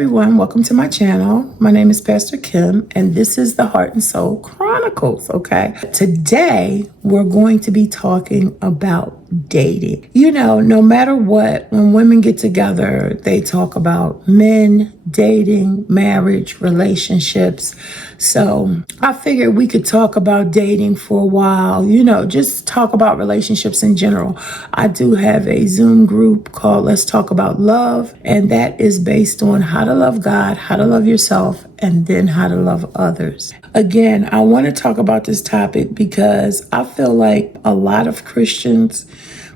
everyone, welcome to my channel. My name is Pastor Kim and this is the Heart and Soul Chronicles, okay? Today, we're going to be talking about dating. You know, no matter what, when women get together, they talk about men, dating, marriage, relationships. So I figured we could talk about dating for a while, you know, just talk about relationships in general. I do have a Zoom group called Let's Talk About Love, and that is based on how to love God, how to love yourself, and then how to love others. Again, I want to talk about this topic because I feel like a lot of Christians,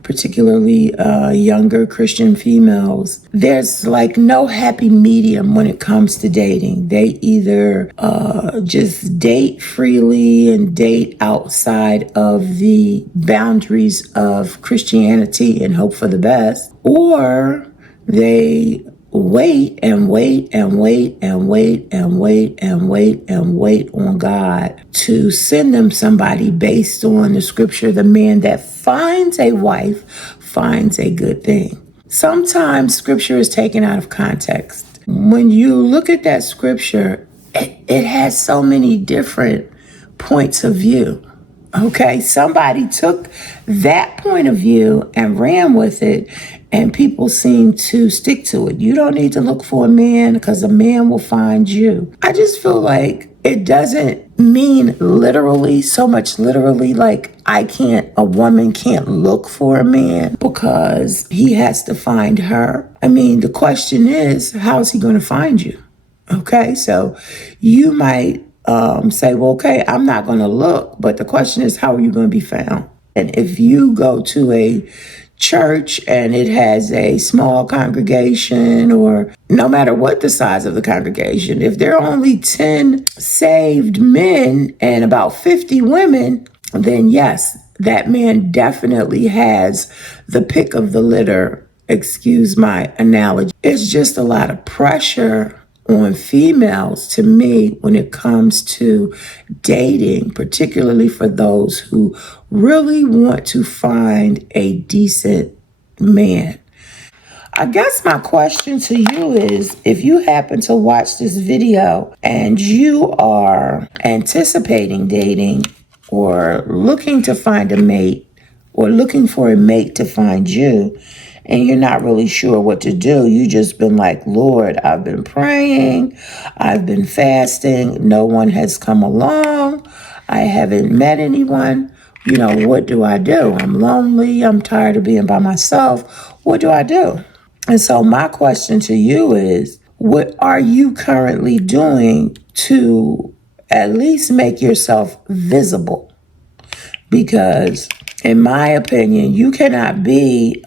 particularly younger Christian females, there's like no happy medium when it comes to dating. They either just date freely and date outside of the boundaries of Christianity and hope for the best, or they wait and wait and wait and wait and wait and wait and wait on God to send them somebody based on the scripture, the man that finds a wife finds a good thing. Sometimes scripture is taken out of context. When you look at that scripture, it has so many different points of view. Okay, somebody took that point of view and ran with it, and people seem to stick to it. You don't need to look for a man because a man will find you. I just feel like it doesn't mean literally, so much literally, like a woman can't look for a man because he has to find her. I mean, the question is, how is he going to find you? Okay, so you might say, well, okay, I'm not going to look. But the question is, how are you going to be found? And if you go to a church and it has a small congregation, or no matter what the size of the congregation, if there are only 10 saved men and about 50 women, then yes, that man definitely has the pick of the litter. Excuse my analogy. It's just a lot of pressure on females, to me, when it comes to dating, particularly for those who really want to find a decent man. I guess my question to you is, if you happen to watch this video and you are anticipating dating or looking to find a mate or looking for a mate to find you, and you're not really sure what to do, you just been like, Lord, I've been praying, I've been fasting, no one has come along, I haven't met anyone, you know, what do I do? I'm lonely, I'm tired of being by myself, what do I do? And so my question to you is, what are you currently doing to at least make yourself visible? Because in my opinion, you cannot be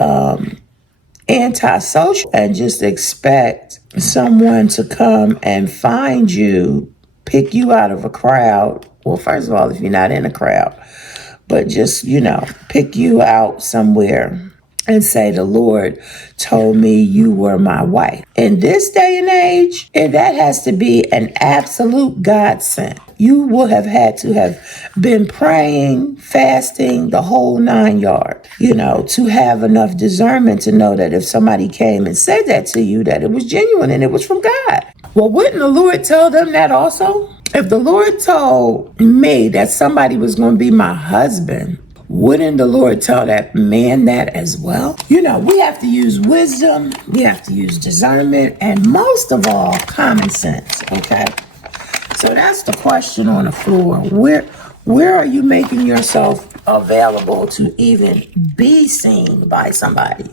antisocial and just expect someone to come and find you, pick you out of a crowd. Well, first of all, if you're not in a crowd, but just, you know, pick you out somewhere and say, the Lord told me you were my wife. In this day and age, that has to be an absolute godsend. You will have had to have been praying, fasting, the whole 9 yards, you know, to have enough discernment to know that if somebody came and said that to you, that it was genuine and it was from God. Well, wouldn't the Lord tell them that also? If the Lord told me that somebody was going to be my husband, wouldn't the Lord tell that man that as well? You know, we have to use wisdom, we have to use discernment, and most of all, common sense, okay? So that's the question on the floor. Where are you making yourself available to even be seen by somebody?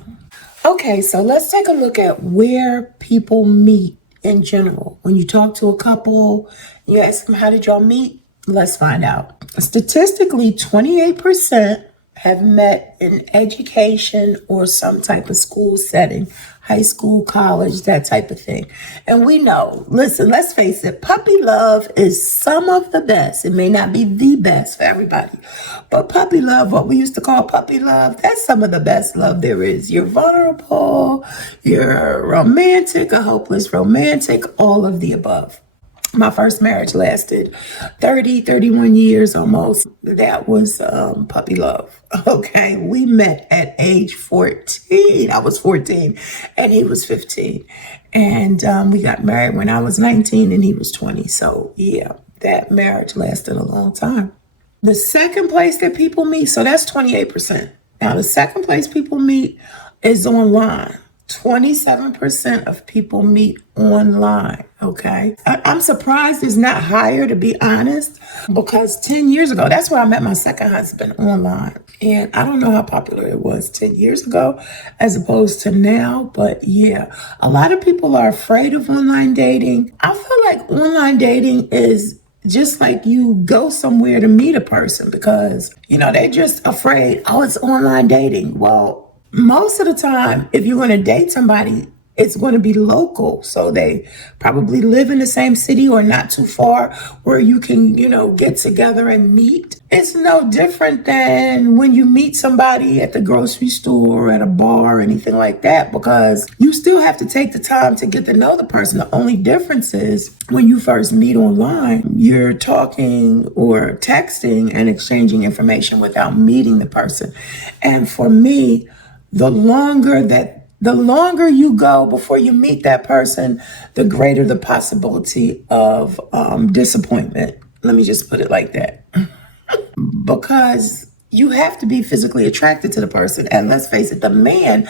Okay, so let's take a look at where people meet in general. When you talk to a couple, you ask them, how did y'all meet? Let's find out. Statistically, 28% have met in education or some type of school setting, high school, college, that type of thing. And we know, listen, let's face it, puppy love is some of the best. It may not be the best for everybody, but puppy love, what we used to call puppy love, that's some of the best love there is. You're vulnerable, you're romantic, a hopeless romantic, all of the above. My first marriage lasted 31 years almost. That was puppy love. Okay, we met at age 14. I was 14 and he was 15. And we got married when I was 19 and he was 20. So yeah, that marriage lasted a long time. The second place that people meet, so that's 28%. Now, the second place people meet is online. 27% of people meet online, okay? I'm surprised it's not higher, to be honest, because 10 years ago, that's where I met my second husband, online. And I don't know how popular it was 10 years ago as opposed to now, but yeah, a lot of people are afraid of online dating. I feel like online dating is just like you go somewhere to meet a person because, they're just afraid, oh, it's online dating. Well, most of the time, if you're going to date somebody, it's going to be local. So they probably live in the same city or not too far where you can, get together and meet. It's no different than when you meet somebody at the grocery store or at a bar or anything like that, because you still have to take the time to get to know the person. The only difference is when you first meet online, you're talking or texting and exchanging information without meeting the person. And for me, the longer you go before you meet that person, the greater the possibility of disappointment. Let me just put it like that. Because you have to be physically attracted to the person. And let's face it, the man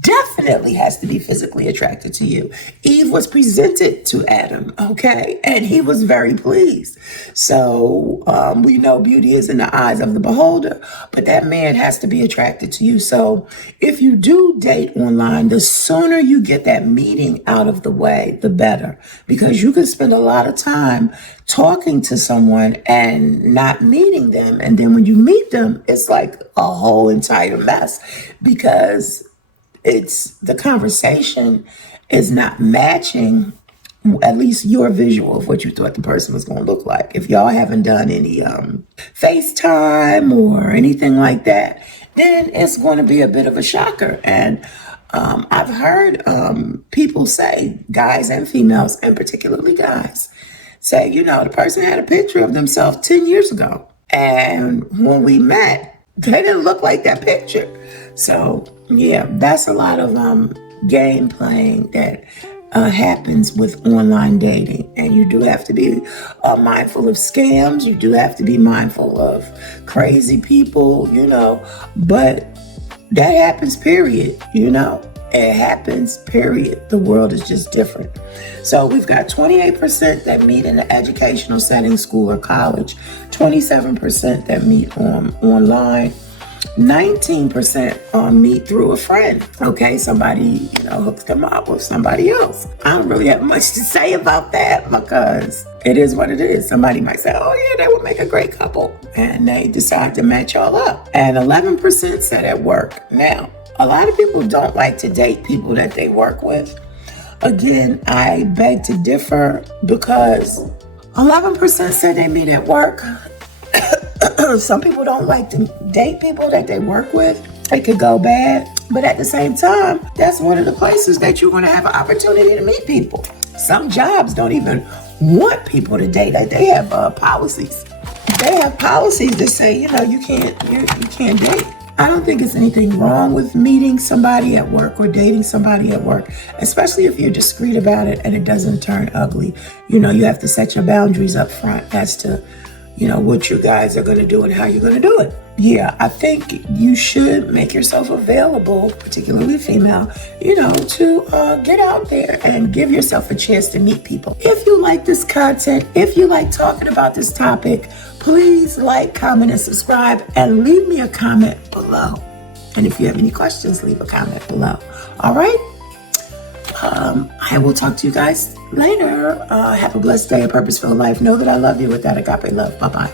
definitely has to be physically attracted to you. Eve was presented to Adam, okay? And he was very pleased. So we know beauty is in the eyes of the beholder, but that man has to be attracted to you. So if you do date online, the sooner you get that meeting out of the way, the better. Because you can spend a lot of time talking to someone and not meeting them. And then when you meet them, it's like a whole entire mess because the conversation is not matching at least your visual of what you thought the person was going to look like. If y'all haven't done any FaceTime or anything like that, then it's going to be a bit of a shocker. And I've heard people say, guys and females, and particularly guys, say, the person had a picture of themselves 10 years ago. And when we met, they didn't look like that picture. So, yeah, that's a lot of game playing that happens with online dating. And you do have to be mindful of scams. You do have to be mindful of crazy people, but that happens, period, It happens, period. The world is just different. So we've got 28% that meet in an educational setting, school or college, 27% that meet online, 19% meet through a friend. Okay, somebody, hooks them up with somebody else. I don't really have much to say about that because it is what it is. Somebody might say, oh yeah, they would make a great couple. And they decide to match y'all up. And 11% said at work. Now, a lot of people don't like to date people that they work with. Again, I beg to differ because 11% said they meet at work. Some people don't like to date people that they work with. It could go bad. But at the same time, that's one of the places that you're going to have an opportunity to meet people. Some jobs don't even want people to date. Like they have policies. They have policies that say, you can't date. I don't think it's anything wrong with meeting somebody at work or dating somebody at work, especially if you're discreet about it and it doesn't turn ugly. You have to set your boundaries up front as to, what you guys are going to do and how you're going to do it. Yeah, I think you should make yourself available, particularly female, to get out there and give yourself a chance to meet people. If you like this content, if you like talking about this topic, please like, comment, and subscribe, and leave me a comment below. And if you have any questions, leave a comment below. All right? I will talk to you guys later. Have a blessed day, a purpose-filled life. Know that I love you with that agape love. Bye-bye.